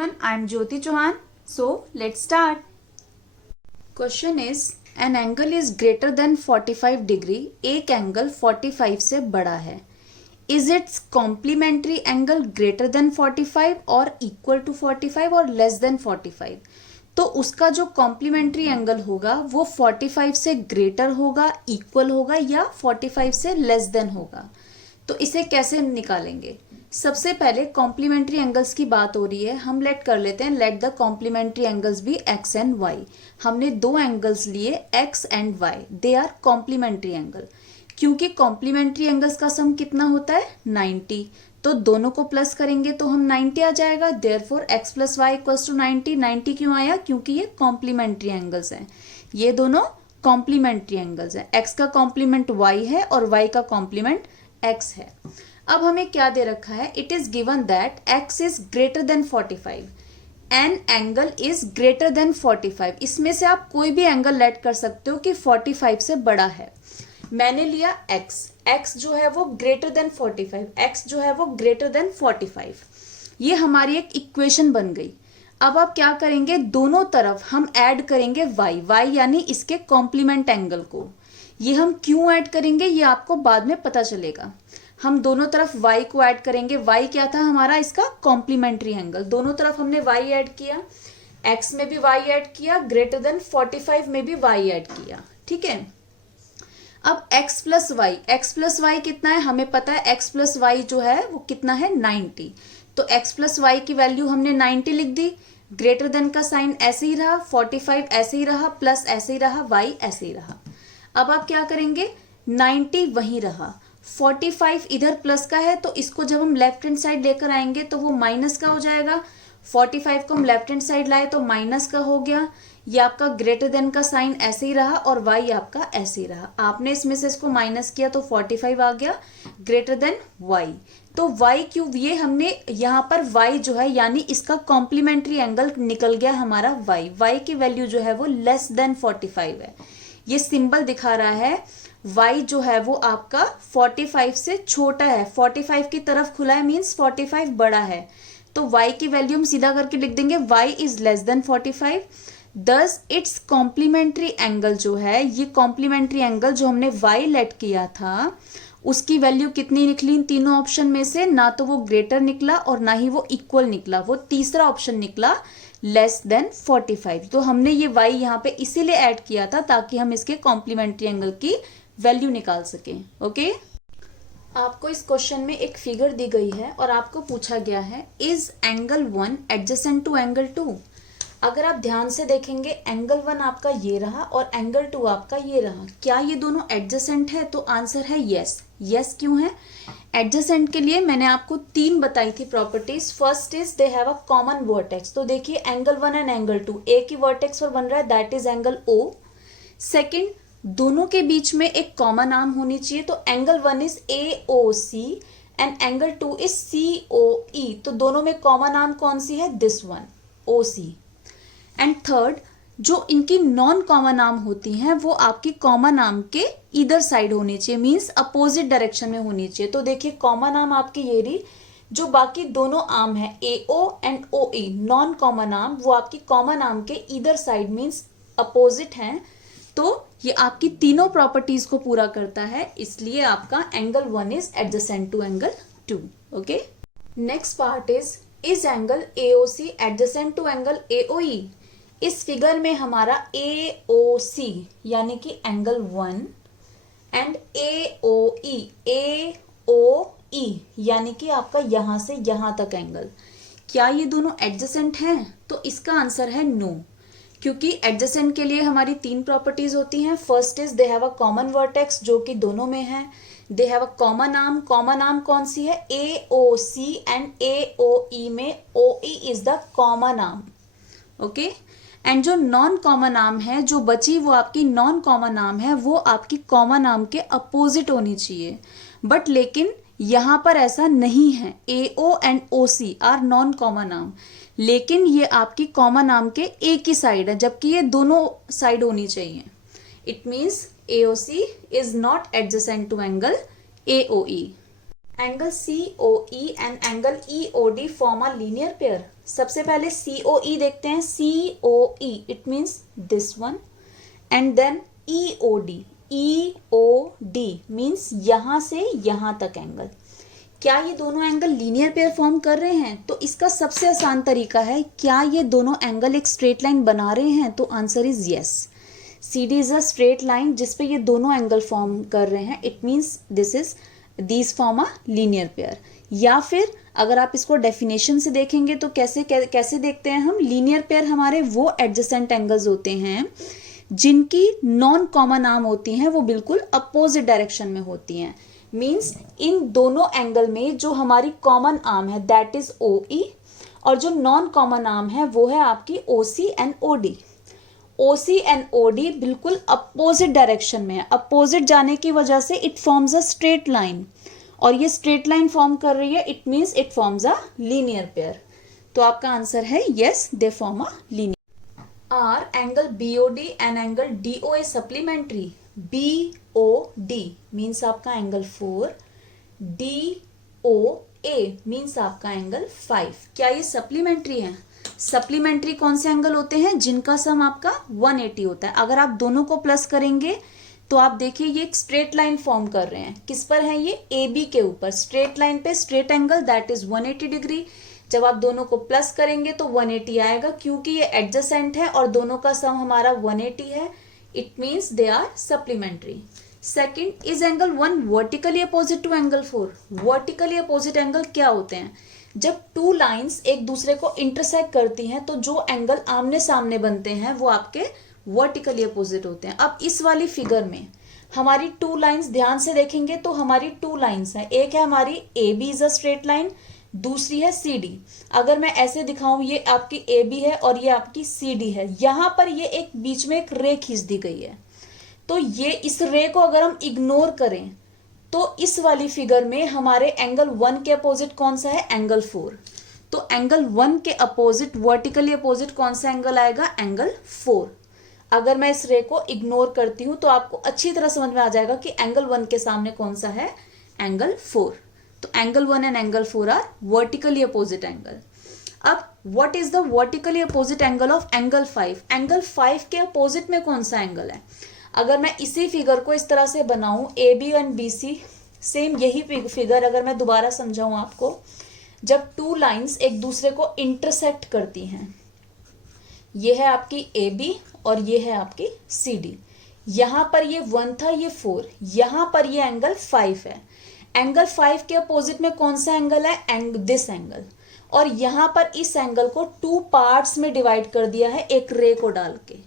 everyone, I am Jyoti Chauhan. So let's start. Question is, an angle is greater than 45 degree. एक angle 45 से बड़ा है. Is its complementary angle greater than 45 or equal to 45 or less than 45? तो उसका जो complementary angle होगा वो 45 से ग्रेटर होगा, इक्वल होगा या 45 से लेस देन होगा. तो इसे कैसे निकालेंगे? सबसे पहले कॉम्प्लीमेंट्री एंगल्स की बात हो रही है, हम लेट कर लेते हैं let the complementary angles be x and y. हमने दो एंगल्स लिए x and y, they are complementary angle. क्योंकि कॉम्प्लीमेंट्री एंगल्स का सम कितना होता है 90, तो दोनों को प्लस करेंगे तो हम 90 आ जाएगा. Therefore x plus y equals to 90. 90 क्यों आया? क्योंकि ये कॉम्प्लीमेंट्री एंगल्स हैं. ये दोनों कॉम्प्लीमेंट्री एंगल्स हैं. x का कॉम्प्लीमेंट y है और y का कॉम्प्लीमेंट x है. अब हमें क्या दे रखा है? It is given that x is greater than 45. An angle is greater than 45. इसमें से आप कोई भी एंगल लेट कर सकते हो कि 45 से बड़ा है. मैंने लिया x जो है वो ग्रेटर देन 45, x जो है वो ग्रेटर देन 45. ये हमारी एक इक्वेशन बन गई. अब आप क्या करेंगे? दोनों तरफ हम ऐड करेंगे y यानी इसके कॉम्प्लीमेंट एंगल को. ये हम क्यों ऐड करेंगे ये आपको बाद में पता चलेगा. हम दोनों तरफ y को ऐड करेंगे. y क्या था हमारा? इसका कॉम्प्लीमेंट्री एंगल. दोनों तरफ हमने y ऐड किया, x में भी y ऐड किया, ग्रेटर देन 45 में भी y ऐड किया. ठीक है. अब x प्लस वाई कितना है? हमें पता है x प्लस वाई जो है वो कितना है 90. तो x प्लस वाई की वैल्यू हमने 90 लिख दी. ग्रेटर देन का साइन ऐसे ही रहा, 45 ऐसे ही रहा, प्लस ऐसे ही रहा, y ऐसे ही रहा. अब आप क्या करेंगे? 90 वहीं रहा, 45 इधर प्लस का है तो इसको जब हम लेफ्ट हैंड साइड लेकर आएंगे तो वो माइनस का हो जाएगा. 45 को हम लेफ्ट हैंड साइड लाए तो माइनस का हो गया. ये आपका ग्रेटर देन का साइन ऐसे ही रहा और y आपका ऐसे ही रहा. आपने इसमें से इसको माइनस किया तो 45 आ गया ग्रेटर देन y. तो y क्यों? ये हमने यहाँ पर y जो है यानी इसका कॉम्प्लीमेंट्री एंगल निकल गया हमारा y की वैल्यू जो है वो लेस देन 45 है. ये सिंबल दिखा रहा है y जो है वो आपका 45 से छोटा है, 45 की तरफ खुला है, मीन्स 45 बड़ा है. तो y की वैल्यू हम सीधा करके लिख देंगे y इज लेस देन 45. दस इट्स कॉम्प्लीमेंट्री एंगल जो है, ये कॉम्प्लीमेंट्री एंगल जो हमने y लेट किया था उसकी वैल्यू कितनी निकली इन तीनों ऑप्शन में से? ना तो वो ग्रेटर निकला और ना ही वो इक्वल निकला, वो तीसरा ऑप्शन निकला लेस देन 45. तो हमने ये y यहाँ पे इसीलिए ऐड किया था ताकि हम इसके कॉम्प्लीमेंट्री एंगल की वैल्यू निकाल सकें. ओके. आपको इस क्वेश्चन में एक फिगर दी गई है और आपको पूछा गया है is angle 1 adjacent to angle 2. अगर आप ध्यान से देखेंगे एंगल 1 आपका ये रहा और एंगल 2 आपका ये रहा. क्या ये दोनों एडजेसेंट है? तो आंसर है यस. यस क्यों है? एडजेसेंट के लिए मैंने आपको 3 बताई थी properties. First is they have a common vertex. तो देखिए एंगल 1 एंड एंगल 2 एक ही वर्टेक्स पर बन रहा है, that is angle O. Second, दोनों के बीच में एक कॉमन आर्म होनी चाहिए. तो angle 1 is AOC and angle 2 is COE. तो दोनों में कॉमन आर्म कौन सी है? This one, OC. And third, जो इनकी नॉन कॉमन आर्म होती हैं वो आपकी कॉमन आर्म के इधर साइड होनी चाहिए, मींस अपोजिट डायरेक्शन में होनी चाहिए. तो देखिए कॉमन आर्म आपकी ये रही, जो बाकी दोनों आर्म है AO and OE non common arm, वो आपकी कॉमन आर्म के इधर साइड मींस अपोजिट हैं. तो ये आपकी तीनों प्रॉपर्टीज को पूरा करता है, इसलिए आपका angle 1 is adjacent to angle 2. Okay. Next part is angle AOC adjacent to angle AOE. इस फिगर में हमारा AOC यानी कि एंगल 1 एंड AOE यानी कि आपका यहां से यहां तक एंगल, क्या ये दोनों एडजेसेंट हैं? तो इसका आंसर है नो. क्योंकि एडजेसेंट के लिए हमारी 3 प्रॉपर्टीज होती हैं. First is they have a common vertex जो कि दोनों में है. They have a common arm. Common arm कौन सी है? AOC एंड AOE में OE is the common arm. Okay. And जो नॉन कॉमन आर्म है जो बची वो आपकी नॉन कॉमन आर्म है, वो आपकी कॉमन आर्म के अपोजिट होनी चाहिए. बट लेकिन यहां पर ऐसा नहीं है. AO and OC are non common arm, लेकिन ये आपकी कॉमन आर्म के एक ही साइड है, जबकि ये दोनों साइड होनी चाहिए. It means AOC is not adjacent to angle AOE. Angle COE and angle EOD form a linear pair. सबसे पहले COE देखते हैं. COE it means this one, and then EOD. EOD means यहां से यहां तक एंगल. क्या ये दोनों एंगल लीनियर पेयर फॉर्म कर रहे हैं? तो इसका सबसे आसान तरीका है, क्या ये दोनों एंगल एक स्ट्रेट लाइन बना रहे हैं? तो answer is yes. CD is a straight line जिसपे ये दोनों एंगल फॉर्म कर रहे हैं. It means these form a linear pair. या फिर अगर आप इसको डेफिनेशन से देखेंगे तो कैसे देखते हैं हम? लीनियर पेयर हमारे वो एडजेसेंट एंगल्स होते हैं जिनकी नॉन कॉमन आर्म होती हैं वो बिल्कुल अपोजिट डायरेक्शन में होती हैं. मीन्स इन दोनों एंगल में जो हमारी कॉमन आर्म है दैट इज OE, और जो नॉन कॉमन आर्म है वो है आपकी OC and OD. OC and OD बिल्कुल अपोजिट डायरेक्शन में है. अपोजिट जाने की वजह से it forms a straight line, और ये स्ट्रेट लाइन फॉर्म कर रही है. It means it forms a linear pair. तो आपका आंसर है yes, they form a linear. Are angle BOD and angle DOA supplementary? BOD means आपका एंगल 4, DOA means आपका एंगल 5. क्या ये सप्लीमेंट्री है? सप्लीमेंट्री कौन से एंगल होते हैं? जिनका सम आपका 180 होता है. अगर आप दोनों को प्लस करेंगे तो आप देखिए ये एक स्ट्रेट लाइन फॉर्म कर रहे हैं. किस पर है ये? AB के ऊपर. स्ट्रेट लाइन पे straight angle that is 180 degree. जब आप दोनों को प्लस करेंगे तो 180 आएगा, क्योंकि ये एडजेसेंट है और दोनों का सम हमारा 180 है. It means they are supplementary. Second, is angle 1 vertically opposite to angle 4? Vertically opposite angle क्या होते हैं? जब टू लाइंस एक दूसरे को इंटरसेक्ट करती हैं तो जो एंगल आमने सामने बनते हैं वो आपके वर्टिकली अपोजिट होते हैं. अब इस वाली फिगर में हमारी टू लाइंस ध्यान से देखेंगे तो हमारी टू लाइंस हैं. एक है हमारी AB is a straight line, दूसरी है CD. अगर मैं ऐसे दिखाऊं, ये आपकी AB है और ये आपकी CD है. यहां पर ये एक बीच में एक रे खींच दी गई है. तो ये इस रे को अगर हम इग्नोर करें तो इस वाली फिगर में हमारे एंगल 1 के अपोजिट कौन सा है? एंगल 4. तो एंगल 1 के अपोजिट वर्टिकली अपोजिट कौन सा एंगल आएगा? एंगल 4. अगर मैं इस रे को इग्नोर करती हूं तो आपको अच्छी तरह समझ में आ जाएगा कि एंगल 1 के सामने कौन सा है? एंगल 4. तो angle 1 and angle 4 are vertically opposite angle. अब what is the vertically opposite angle of angle 5? Angle 5 के अपोजिट में कौन सा एंगल है? अगर मैं इसी फिगर को इस तरह से बनाऊं, AB एंड BC, सेम यही फिगर अगर मैं दोबारा समझाऊं आपको, जब टू लाइंस एक दूसरे को इंटरसेक्ट करती हैं, ये है आपकी AB और ये है आपकी CD. यहां पर ये 1 था, ये 4. यहां पर ये एंगल 5 है. एंगल 5 के अपोजिट में कौन सा एंगल है? This angle. और यहां पर इस एंगल को 2 पार्ट्स में डिवाइड कर दिया है एक रे को डाल के.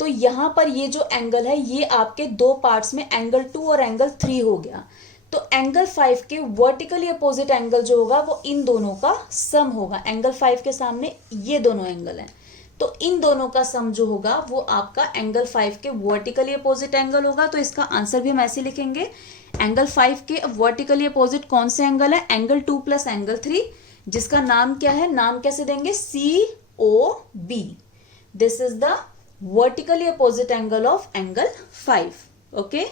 तो यहां पर ये जो एंगल है ये आपके 2 पार्ट्स में एंगल 2 और एंगल 3 हो गया. तो एंगल 5 के वर्टिकली अपोजिट एंगल जो होगा वो इन दोनों का सम होगा. एंगल 5 के सामने ये दोनों एंगल हैं, तो इन दोनों का सम जो होगा वो आपका एंगल 5 के वर्टिकली अपोजिट एंगल होगा. तो इसका आंसर भी हम ऐसे लिखेंगे, एंगल 5 के वर्टिकली अपोजिट कौन से एंगल है? एंगल 2 प्लस एंगल 3, जिसका नाम क्या है? नाम कैसे देंगे? COB. This is the vertically opposite angle of angle 5. Okay.